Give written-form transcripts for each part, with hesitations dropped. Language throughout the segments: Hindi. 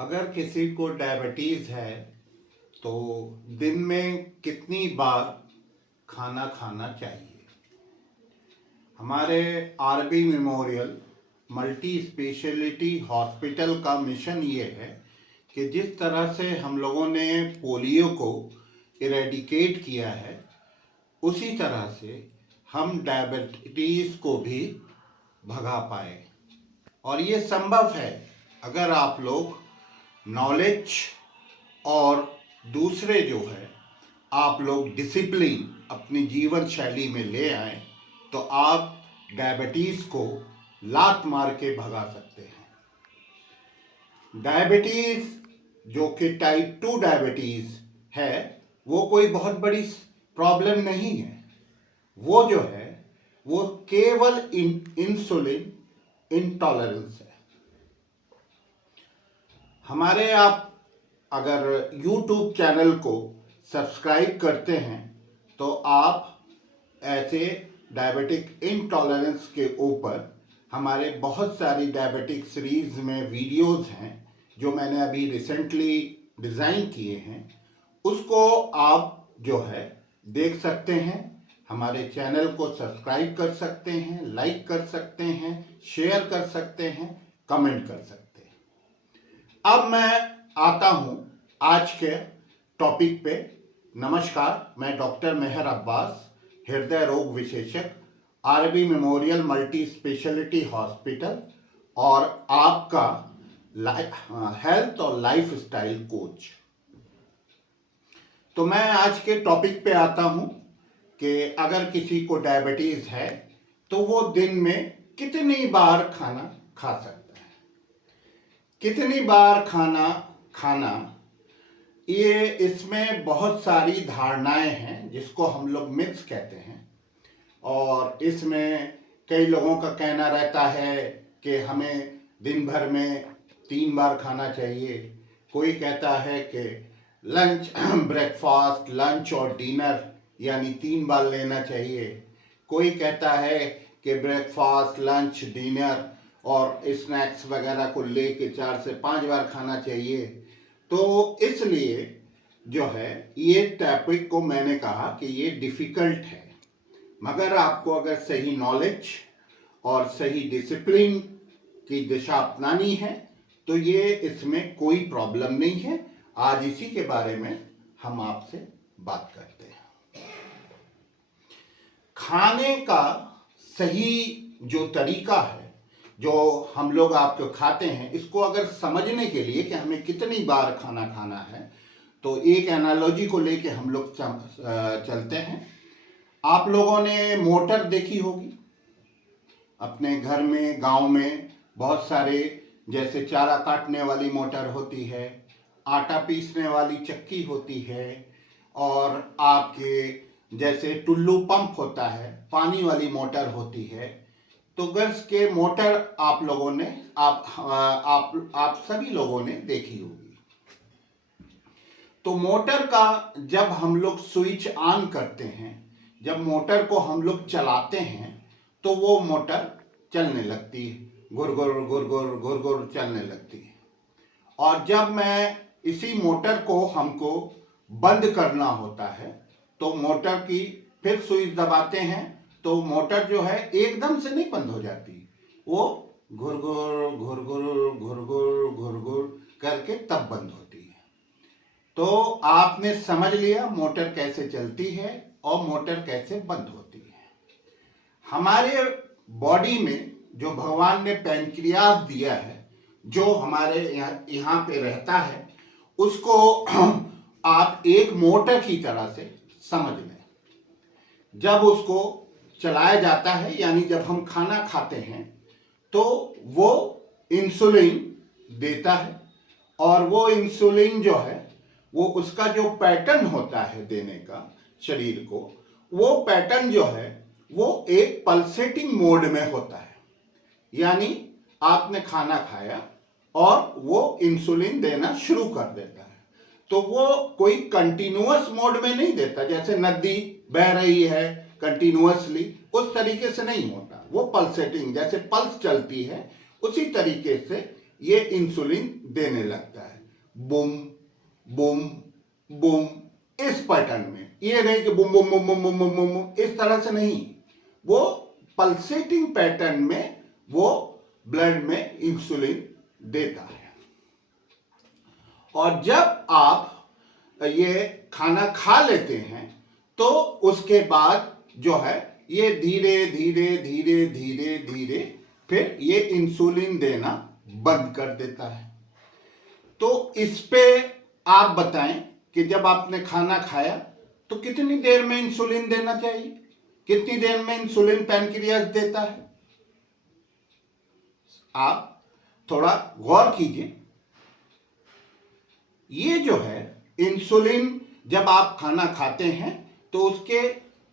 अगर किसी को डायबिटीज़ है तो दिन में कितनी बार खाना खाना चाहिए। हमारे RB memorial multi speciality hospital का मिशन ये है कि जिस तरह से हम लोगों ने पोलियो को इरेडिकेट किया है उसी तरह से हम डायबिटीज़ को भी भगा पाए। और ये संभव है अगर आप लोग नॉलेज और दूसरे जो है आप लोग डिसिप्लिन अपनी जीवन शैली में ले आए तो आप डायबिटीज़ को लात मार के भगा सकते हैं। डायबिटीज़ जो कि टाइप 2 डायबिटीज़ है वो कोई बहुत बड़ी प्रॉब्लम नहीं है। वो जो है वो केवल इंसुलिन इंटॉलरेंस है। हमारे आप अगर YouTube चैनल को सब्सक्राइब करते हैं तो आप ऐसे डायबिटिक इंटॉलरेंस के ऊपर हमारे बहुत सारी डायबिटिक सीरीज में वीडियोस हैं जो मैंने अभी रिसेंटली डिज़ाइन किए हैं, उसको आप जो है देख सकते हैं। हमारे चैनल को सब्सक्राइब कर सकते हैं, लाइक कर सकते हैं, शेयर कर सकते हैं, कमेंट कर सकते हैं। अब मैं आता हूं आज के टॉपिक पे। नमस्कार, मैं डॉक्टर मेहर अब्बास, हृदय रोग विशेषज्ञ, RB memorial multi speciality hospital और आपका हेल्थ और लाइफ स्टाइल कोच। तो मैं आज के टॉपिक पे आता हूं कि अगर किसी को डायबिटीज़ है तो वो दिन में कितनी बार खाना खा सकता है। कितनी बार खाना खाना, ये इसमें बहुत सारी धारणाएं हैं जिसको हम लोग मिथ्स कहते हैं। और इसमें कई लोगों का कहना रहता है कि हमें दिन भर में 3 बार खाना चाहिए। कोई कहता है कि लंच ब्रेकफास्ट, लंच और डिनर यानी 3 बार लेना चाहिए। कोई कहता है कि ब्रेकफास्ट, लंच, डिनर और स्नैक्स वगैरह को लेके 4 से 5 बार खाना चाहिए। तो इसलिए जो है ये टॉपिक को मैंने कहा कि ये डिफ़िकल्ट है, मगर आपको अगर सही नॉलेज और सही डिसिप्लिन की दिशा अपनानी है तो ये इसमें कोई प्रॉब्लम नहीं है। आज इसी के बारे में हम आपसे बात करते हैं। खाने का सही जो तरीका है जो हम लोग आपको खाते हैं, इसको अगर समझने के लिए कि हमें कितनी बार खाना खाना है तो एक एनालॉजी को लेके हम लोग चलते हैं। आप लोगों ने मोटर देखी होगी अपने घर में, गांव में बहुत सारे, जैसे चारा काटने वाली मोटर होती है, आटा पीसने वाली चक्की होती है, और आपके जैसे टुल्लू पंप होता है, पानी वाली मोटर होती है। तो गर्ल्स के मोटर आप लोगों ने आप सभी लोगों ने देखी होगी। तो मोटर का जब हम लोग स्विच ऑन करते हैं, जब मोटर को हम लोग चलाते हैं तो वो मोटर चलने लगती है, गुर गुर चलने लगती है। और जब मैं इसी मोटर को हमको बंद करना होता है तो मोटर की फिर स्विच दबाते हैं तो मोटर जो है एकदम से नहीं बंद हो जाती, वो घुर घुर करके तब बंद होती है। तो आपने समझ लिया मोटर कैसे चलती है और मोटर कैसे बंद होती है। हमारे बॉडी में जो भगवान ने पैनक्रियास दिया है, जो हमारे यहाँ पे रहता है, उसको आप एक मोटर की तरह से समझ लें। जब उसको चलाया जाता है यानी जब हम खाना खाते हैं तो वो इंसुलिन देता है, और वो इंसुलिन जो है वो उसका जो पैटर्न होता है देने का शरीर को, वो पैटर्न जो है वो एक पल्सेटिंग मोड में होता है। यानी आपने खाना खाया और वो इंसुलिन देना शुरू कर देता है। तो वो कोई कंटिन्यूअस मोड में नहीं देता, जैसे नदी बह रही है कंटिन्यूअसली, उस तरीके से नहीं होता। वो पल्सेटिंग, जैसे पल्स चलती है उसी तरीके से ये इंसुलिन देने लगता है। बुम बुम बुम, इस पैटर्न में। ये नहीं कि बुम बुम बुम बुम बुम बुम बुम बुम, इस तरह से नहीं। वो पल्सेटिंग पैटर्न में वो ब्लड में इंसुलिन देता है। और जब आप ये खाना खा लेते हैं तो उसके बाद जो है ये धीरे धीरे धीरे धीरे धीरे फिर ये इंसुलिन देना बंद कर देता है। तो इस पे आप बताएं कि जब आपने खाना खाया तो कितनी देर में इंसुलिन देना चाहिए, कितनी देर में इंसुलिन पैनक्रियास देता है। आप थोड़ा गौर कीजिए। ये जो है इंसुलिन जब आप खाना खाते हैं तो उसके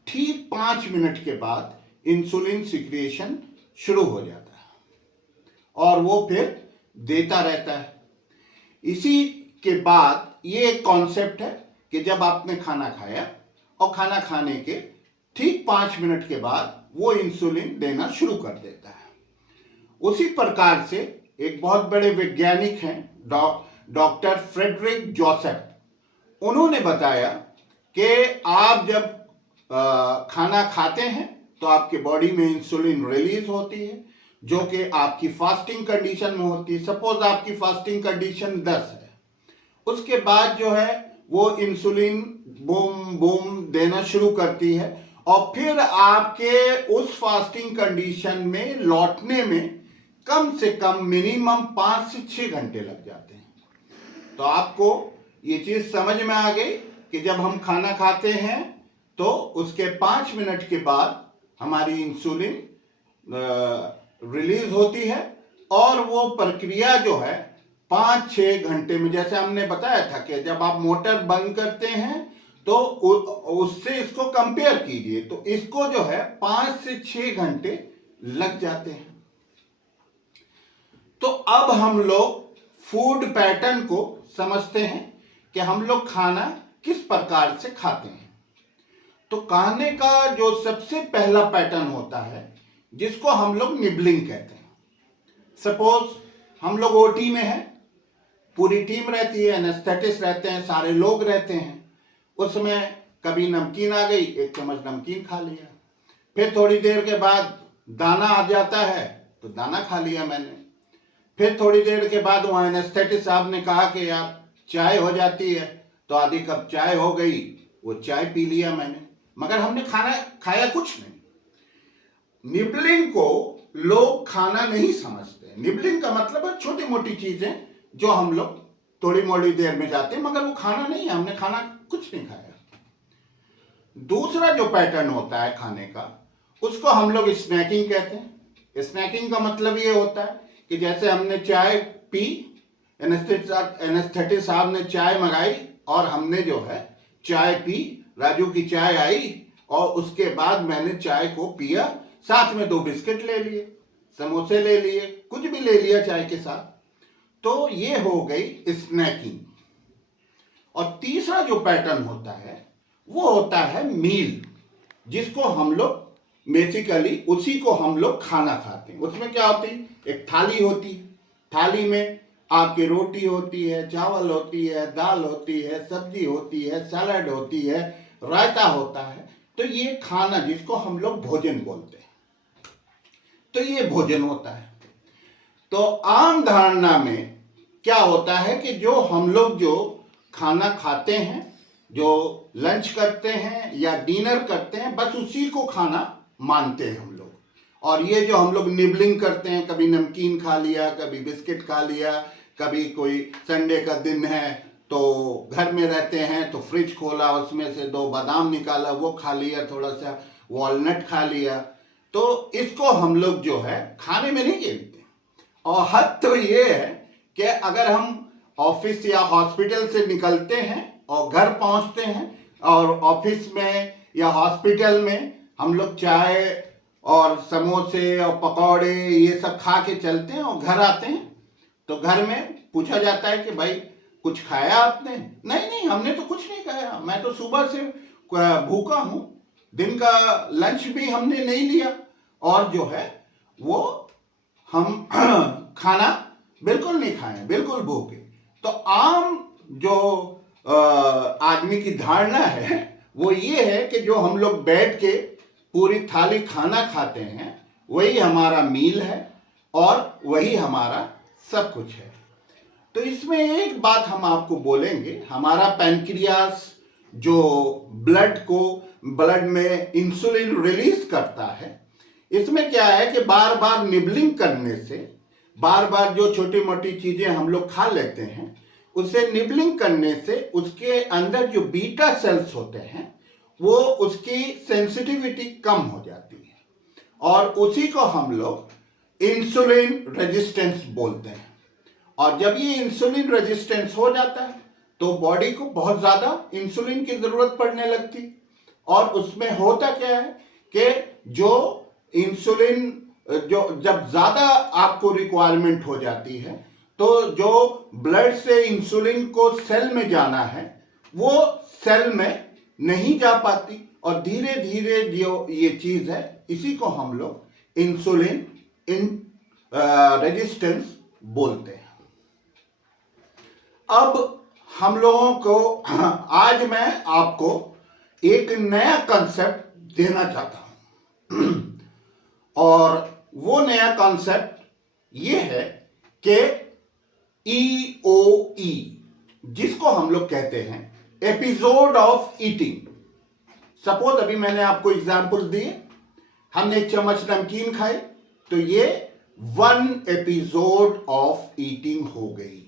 ठीक 5 मिनट के बाद इंसुलिन सिक्रिएशन शुरू हो जाता है और वो फिर देता रहता है। इसी के बाद ये एक कॉन्सेप्ट है कि जब आपने खाना खाया और खाना खाने के ठीक 5 मिनट के बाद वो इंसुलिन देना शुरू कर देता है। उसी प्रकार से एक बहुत बड़े वैज्ञानिक हैं डॉक्टर फ्रेडरिक जोसेफ, उन्होंने बताया कि आप जब खाना खाते हैं तो आपके बॉडी में इंसुलिन रिलीज होती है जो कि आपकी फास्टिंग कंडीशन में होती है। सपोज आपकी फास्टिंग कंडीशन 10 है, उसके बाद जो है वो इंसुलिन बूम बूम देना शुरू करती है और फिर आपके उस फास्टिंग कंडीशन में लौटने में कम से कम मिनिमम 5 से 6 घंटे लग जाते हैं। तो आपको ये चीज समझ में आ गई कि जब हम खाना खाते हैं तो उसके 5 मिनट के बाद हमारी इंसुलिन रिलीज होती है और वो प्रक्रिया जो है 5-6 घंटे में, जैसे हमने बताया था कि जब आप मोटर बंद करते हैं तो उससे इसको कंपेयर कीजिए, तो इसको जो है 5 से 6 घंटे लग जाते हैं। तो अब हम लोग फूड पैटर्न को समझते हैं कि हम लोग खाना किस प्रकार से खाते हैं। तो खाने का जो सबसे पहला पैटर्न होता है जिसको हम लोग निबलिंग कहते हैं। सपोज हम लोग ओटी में हैं, पूरी टीम रहती है, एनेस्थेटिस्ट रहते हैं, सारे लोग रहते हैं। उसमें कभी नमकीन आ गई, 1 चम्मच नमकीन खा लिया, फिर थोड़ी देर के बाद दाना आ जाता है तो दाना खा लिया मैंने, फिर थोड़ी देर के बाद वहाँ एनेस्थेटिस्ट साहब ने कहा कि यार चाय हो जाती है तो आधी कप चाय हो गई, वो चाय पी लिया मैंने, मगर हमने खाना खाया कुछ नहीं। निबलिंग को लोग खाना नहीं समझते। निबलिंग का मतलब है छोटी मोटी चीजें जो हम लोग थोड़ी मोड़ी देर में जाते हैं, मगर वो खाना नहीं है, हमने खाना कुछ नहीं खाया। दूसरा जो पैटर्न होता है खाने का उसको हम लोग स्नैकिंग कहते हैं। स्नैकिंग का मतलब ये होता है कि जैसे हमने चाय पी, एनेस्थेटिस्ट साहब ने चाय मंगाई और हमने जो है चाय पी, राजू की चाय आई और उसके बाद मैंने चाय को पिया, साथ में 2 बिस्किट ले लिए, समोसे ले लिए, कुछ भी ले लिया चाय के साथ, तो ये हो गई स्नैकिंग। और तीसरा जो पैटर्न होता है वो होता है मील, जिसको हम लोग बेसिकली उसी को हम लोग खाना खाते हैं। उसमें क्या होती है, एक थाली होती है, थाली में आपकी रोटी होती है, चावल होती है, दाल होती है, सब्जी होती है, सलाद होती है, रायता होता है। तो ये खाना जिसको हम लोग भोजन बोलते हैं, तो ये भोजन होता है। तो आम धारणा में क्या होता है कि जो हम लोग जो खाना खाते हैं, जो लंच करते हैं या डिनर करते हैं, बस उसी को खाना मानते हैं हम लोग। और ये जो हम लोग निबलिंग करते हैं, कभी नमकीन खा लिया, कभी बिस्किट खा लिया, कभी कोई संडे का दिन है तो घर में रहते हैं तो फ्रिज खोला, उसमें से 2 बादाम निकाला, वो खा लिया, थोड़ा सा वॉलनट खा लिया, तो इसको हम लोग जो है खाने में नहीं गिनते। और हद तो ये है कि अगर हम ऑफिस या हॉस्पिटल से निकलते हैं और घर पहुंचते हैं और ऑफिस में या हॉस्पिटल में हम लोग चाय और समोसे और पकौड़े ये सब खा के चलते हैं और घर आते हैं तो घर में पूछा जाता है कि भाई कुछ खाया आपने? नहीं नहीं, हमने तो कुछ नहीं खाया, मैं तो सुबह से भूखा हूं, दिन का लंच भी हमने नहीं लिया और जो है वो हम खाना बिल्कुल नहीं खाए, बिल्कुल भूखे। तो तो आम जो आदमी की धारणा है वो ये है कि जो हम लोग बैठ के पूरी थाली खाना खाते हैं वही हमारा मील है और वही हमारा सब कुछ है। तो इसमें एक बात हम आपको बोलेंगे, हमारा पैनक्रियास जो ब्लड में इंसुलिन रिलीज करता है, इसमें क्या है कि बार बार निबलिंग करने से, बार बार जो छोटी मोटी चीजें हम लोग खा लेते हैं उससे निबलिंग करने से उसके अंदर जो बीटा सेल्स होते हैं वो उसकी सेंसिटिविटी कम हो जाती है और उसी को हम लोग इंसुलिन रेजिस्टेंस बोलते हैं। और जब ये इंसुलिन रेजिस्टेंस हो जाता है तो बॉडी को बहुत ज़्यादा इंसुलिन की ज़रूरत पड़ने लगती और उसमें होता क्या है कि जो इंसुलिन जो जब ज़्यादा आपको रिक्वायरमेंट हो जाती है तो जो ब्लड से इंसुलिन को सेल में जाना है वो सेल में नहीं जा पाती और धीरे धीरे जो ये चीज़ है इसी को हम लोग इंसुलिन रेजिस्टेंस बोलते हैं। अब हम लोगों को आज मैं आपको एक नया कंसेप्ट देना चाहता हूं और वो नया कंसेप्ट ये है कि EOE, जिसको हम लोग कहते हैं एपिसोड ऑफ ईटिंग। सपोज अभी मैंने आपको एग्जाम्पल दिए, हमने एक चम्मच नमकीन खाई तो ये 1 एपिसोड ऑफ ईटिंग हो गई।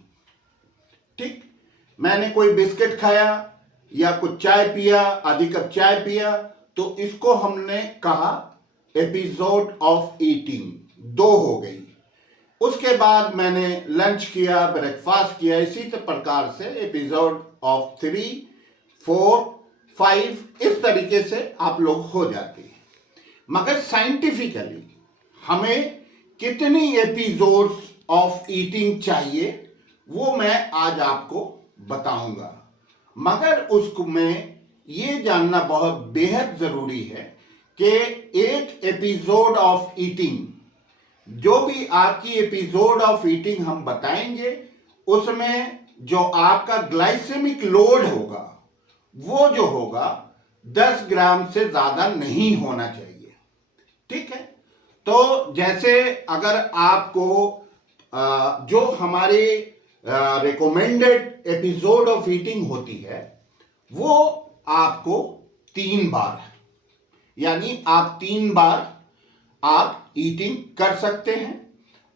ठीक, मैंने कोई बिस्किट खाया या कुछ चाय पिया, आधी कप चाय पिया, तो इसको हमने कहा एपिसोड ऑफ ईटिंग 2 हो गई। उसके बाद मैंने लंच किया, ब्रेकफास्ट किया, इसी प्रकार से एपिसोड ऑफ 3, 4, 5 इस तरीके से आप लोग हो जाती है। मगर साइंटिफिकली हमें कितनी एपिसोड्स ऑफ ईटिंग चाहिए वो मैं आज आपको बताऊंगा। मगर उसको में ये जानना बहुत बेहद ज़रूरी है कि एक एपिसोड ऑफ ईटिंग, जो भी आपकी एपिसोड ऑफ ईटिंग हम बताएंगे उसमें जो आपका ग्लाइसेमिक लोड होगा वो जो होगा 10 ग्राम से ज़्यादा नहीं होना चाहिए। ठीक है, तो जैसे अगर आपको जो हमारे रिकमेंडेड एपिसोड ऑफ ईटिंग होती है वो आपको 3 बार है, यानी आप 3 बार आप ईटिंग कर सकते हैं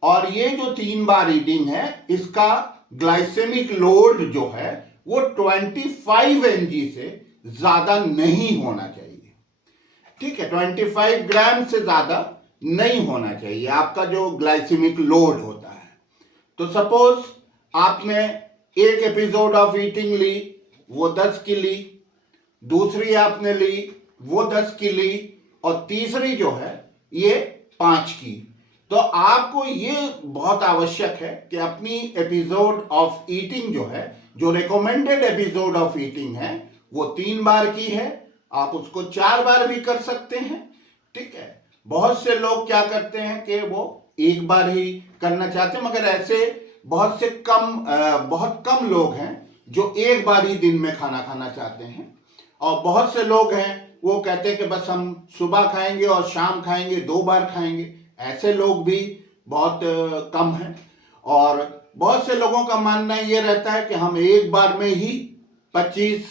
और ये जो 3 बार ईटिंग है इसका ग्लाइसेमिक लोड जो है वो 25 mg से ज़्यादा नहीं होना चाहिए। ठीक है, 25 ग्राम से ज़्यादा नहीं होना चाहिए आपका जो ग्लाइसेमिक लोड होता है। तो सपोज आपने एक एपिसोड ऑफ ईटिंग ली वो 10 की ली, दूसरी आपने ली वो 10 की ली और तीसरी जो है ये 5 की। तो आपको ये बहुत आवश्यक है कि अपनी एपिसोड ऑफ ईटिंग जो है, जो रिकमेंडेड एपिसोड ऑफ ईटिंग है वो 3 बार की है, आप उसको 4 बार भी कर सकते हैं। ठीक है, बहुत से लोग क्या करते हैं कि वो 1 बार ही करना चाहते हैं, मगर ऐसे बहुत कम लोग हैं जो 1 बार ही दिन में खाना खाना चाहते हैं और बहुत से लोग हैं वो कहते हैं कि बस हम सुबह खाएंगे और शाम खाएंगे, 2 बार खाएंगे। ऐसे लोग भी बहुत कम हैं और बहुत से लोगों का मानना ये रहता है कि हम 1 बार में ही 25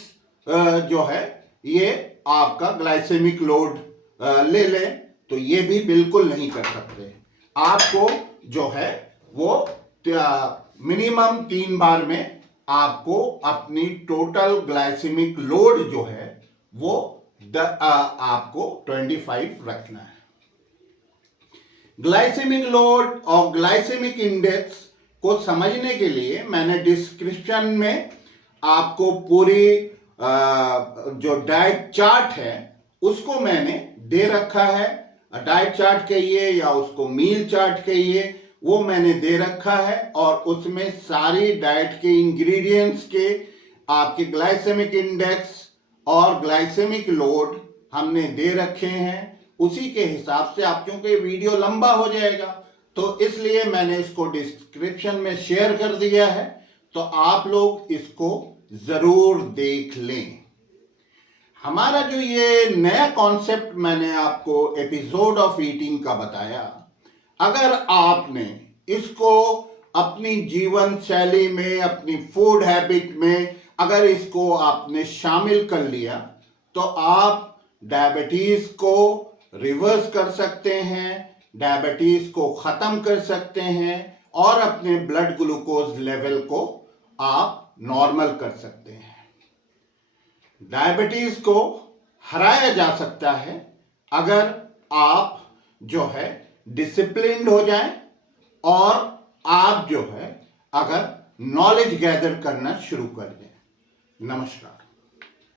जो है ये आपका ग्लाइसेमिक लोड ले लें, तो ये भी बिल्कुल नहीं कर सकते। आपको जो है वो मिनिमम 3 बार में आपको अपनी टोटल ग्लाइसेमिक लोड जो है वो आपको 25 रखना है। ग्लाइसेमिक लोड और ग्लाइसेमिक इंडेक्स को समझने के लिए मैंने डिस्क्रिप्शन में आपको पूरी जो डाइट चार्ट है उसको मैंने दे रखा है। डाइट चार्ट कहिए या उसको मील चार्ट कहिए, वो मैंने दे रखा है और उसमें सारी डाइट के इंग्रेडिएंट्स के आपके ग्लाइसेमिक इंडेक्स और ग्लाइसेमिक लोड हमने दे रखे हैं। उसी के हिसाब से आप, क्योंकि वीडियो लंबा हो जाएगा तो इसलिए मैंने इसको डिस्क्रिप्शन में शेयर कर दिया है, तो आप लोग इसको ज़रूर देख लें। हमारा जो ये नया कॉन्सेप्ट मैंने आपको एपिसोड ऑफ ईटिंग का बताया, अगर आपने इसको अपनी जीवन शैली में, अपनी फूड हैबिट में अगर इसको आपने शामिल कर लिया, तो आप डायबिटीज़ को रिवर्स कर सकते हैं, डायबिटीज़ को ख़त्म कर सकते हैं और अपने ब्लड ग्लूकोज लेवल को आप नॉर्मल कर सकते हैं। डायबिटीज़ को हराया जा सकता है अगर आप जो है डिसिप्लिन्ड हो जाएं और आप जो है अगर नॉलेज गैदर करना शुरू कर दें। नमस्कार।